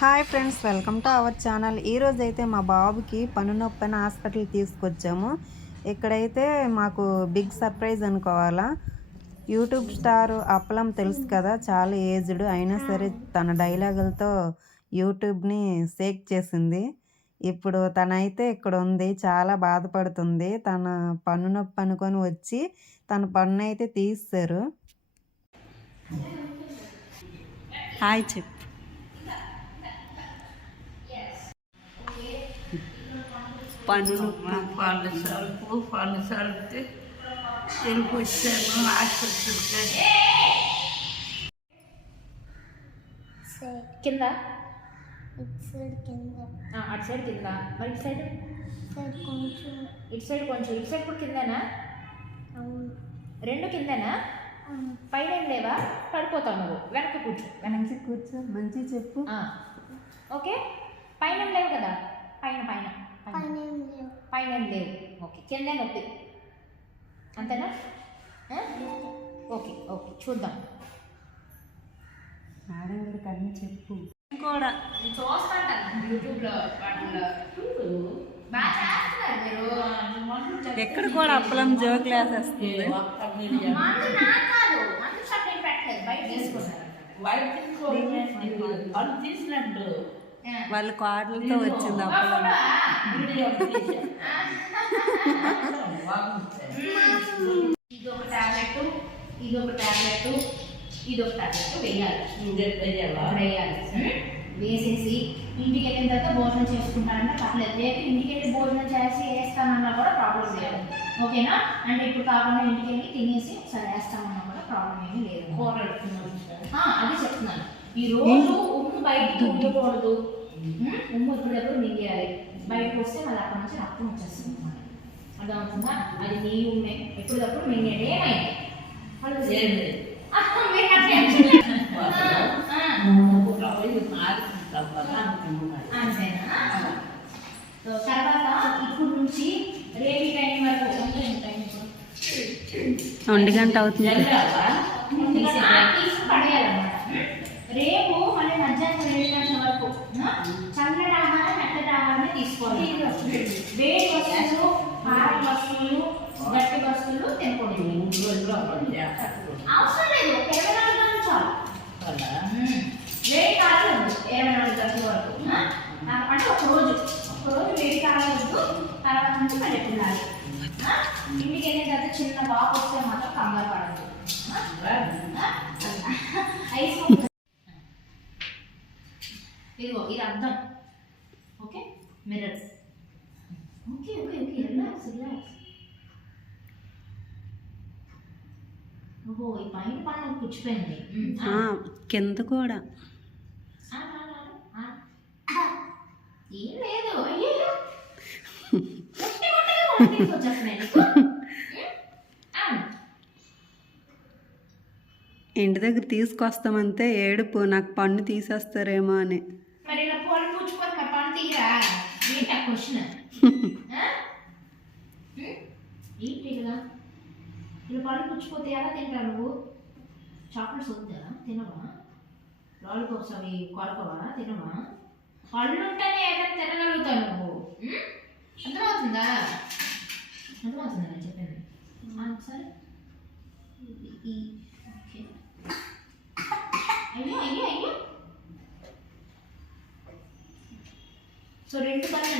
Hi friends, welcome to our channel. ఈరోజు అయితే మా బాబుకి పన్ను నొప్పని హాస్పిటల్ తీసుకొచ్చాము. ఇక్కడైతే మాకు బిగ్ సర్ప్రైజ్ అనుకోవాలా. యూట్యూబ్ స్టార్ అప్పలం తెలుసు కదా, చాలా ఏజ్డ్ అయినా సరే తన డైలాగులతో యూట్యూబ్ని షేక్ చేసింది. ఇప్పుడు తనైతే ఇక్కడ ఉంది, చాలా బాధపడుతుంది. తన పన్ను నొప్పి అనుకొని వచ్చి తన పన్ను అయితే తీస్తారు. హాయ్ చెప్పు. పన్ను సరుకు తెలుగు వచ్చాను ఆసుపత్రికి. కింద అటు సైడ్ కింద మరి ఇటు సైడ్ కొంచెం ఇటు సైడ్ కొంచెం ఇటు సైడ్ కూడా కిందనా? రెండు కిందనా? పైన ఏం లేవా? పడిపోతావు నువ్వు. వెనక్కి కూర్చో మంచి చెప్పు. ఓకే, పైన ఏం లేవు కదా? పైన పైన పైన ఏం లేవు. ఓకే, కింద నొప్పి అంతేనా? ఓకే ఓకే, చూద్దాం. మేడం గారికి అన్నీ చెప్పు. కూడా చూస్తాను యూట్యూబ్లో బాగా చేస్తున్నారు మీరు. ఎక్కడ కూడా అప్పలం జోక్ వేసేస్తుంది. వాళ్ళ కార్డులతో వచ్చింది అప్పలం. ఇదొక టాబ్లెట్, ఇదొక టాబ్లెట్, ఇదొక టాబ్లెట్ వేయాలి. వేసేసి ఇంటికి వెళ్ళిన తర్వాత భోజనం చేసుకుంటారంటే పర్లేదు. లేదు ఇంటికి వెళ్ళి భోజనం చేసి వేస్తానన్నా కూడా ప్రాబ్లం లేదు. ఓకేనా? అంటే ఇప్పుడు కాకుండా ఇంటికి వెళ్ళి తినేసి ఒకసారి వేస్తామన్నా కూడా ప్రాబ్లం ఏమీ లేదు. అది చెప్తున్నాను. ఈ రోజు ఉమ్ము బయటకు ఉండకూడదు. ఉమ్ము ఇప్పుడెప్పుడు మింగేయాలి. బయటకు వస్తే మళ్ళీ అక్కడ నుంచి రక్తం వచ్చేస్తుంది అనమాట. అర్థమవుతుందా? అది నీ ఉమ్మే, ఎప్పుడప్పుడు మింగేది. ఏమైంది అంతేనా? తర్వాత ఇప్పుడు నుంచి రేపు టైం వరకు 1 గంట అవుతుంది. పడేయాలన్నమాట. రేపు మళ్ళీ మధ్యాహ్నం 2 గంటల వరకు చల్లటి ఆహారం, మెత్తటి ఆహారమే తీసుకోవాలి. వేడి వస్తువులు, కారం వస్తువులు, గట్టి వస్తువులు తినకూడదు. అవసరం లేదు, 24 గంటలు చాలు. వేడి కాలవద్దు 24 గంటల వరకు. అంటే ఒక రోజు వేడి కాలవద్దు. తర్వాత నుంచి మళ్ళీ పిల్లాలి. ఇంటికి వెళ్ళిన తర్వాత చిన్న వాపు వస్తే మాత్రం కంగారు పడద్దు. ఐస్ ఇదిగో ఇది అర్థం. Okay, mirror. Okay okay okay, relax. ఓహో, ఈ పైన పన్ను పుచ్చిపోయింది. కింద కూడా ఏం లేదు. అయ్యో ఇంటి దగ్గర తీసుకొస్తామంటే ఏడుపు, నాకు పన్ను తీసేస్తారేమో అని. మరి ఇలా పన్ను పుచ్చుకొని మరి పన్ను తీయరా? ఏంటి ఆ క్వశ్చన్? ఏంటి ఇలా పళ్ళు పుచ్చిపోతే ఎలా తింటావు నువ్వు? చాక్లెట్స్ వద్దా? తినవా? లాలీపాప్స్ అవి కొరకవా? తినవా? పళ్ళు ఉంటేనే ఏదైనా తినగలుగుతావు నువ్వు. అర్థమవుతుందా నేను చెప్పింది? సరే. ఓకే, అయ్యో సో 2 పనులు